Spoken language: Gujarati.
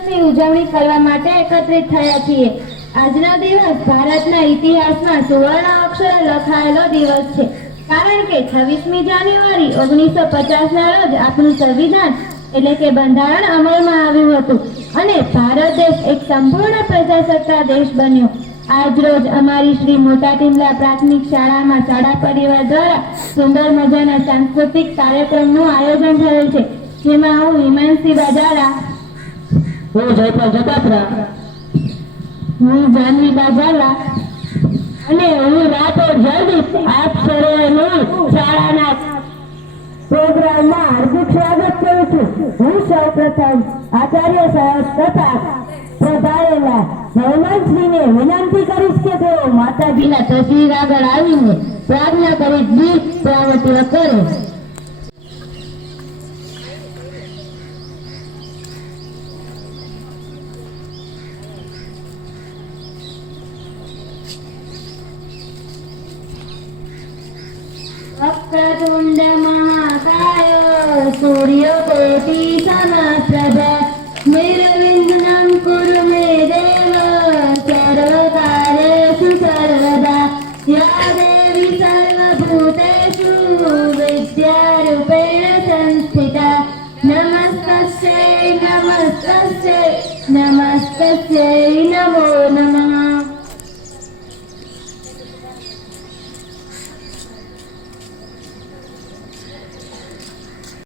દિવસની ઉજવણી કરવા માટે એકત્રિત થયા છીએ. આજનો દિવસ ભારતના ઇતિહાસમાં સુવર્ણ અક્ષરે લખાયેલો દિવસ છે, કારણ કે 26મી જાન્યુઆરી 1950ના રોજ આપણું સંવિધાન એટલે કે બંધારણ અમલમાં આવ્યું હતું અને ભારત દેશ એક સંપૂર્ણ પ્રજાસત્તાક દેશ બન્યો. આજ રોજ અમારી શ્રી મોટા ટીમલા પ્રાથમિક શાળામાં શાળા પરિવાર દ્વારા સુંદર મજાના સાંસ્કૃતિક કાર્યક્રમનું આયોજન થયેલ છે, જેમાં હું હિમાંશી બાજારા, હું જયપાલ જપાત્રા, હું જાનવી બાજાલા અને હું રાઠોડ જયદીપ આપ સર્વેનું શાળાના પ્રોગ્રામમાં હાર્દિક સ્વાગત કરું છું. હું સૌપ્રથમ આચાર્ય સાહેબ તથા પ્રધારેલા મહેમાનશ્રીને વિનંતી કરીશ કે તેઓ માતાજીના તસવીર આગળ આવીને પ્રાર્થના કરી ગીત પ્રાવત્ય કરે. વક્રતુંડ મહાકાય સૂર્યકોટિ સમપ્રભ નિર્વિઘ્नं કુરુ મે દેવ સર્વકાર્યેષુ સર્વદા યા દેવી સર્વભૂતેષુ વિદ્યારૂપેણ સંસ્થિતા નમસ્તસ્यै નમસ્તસ્यै નમસ્તસ્यै નમો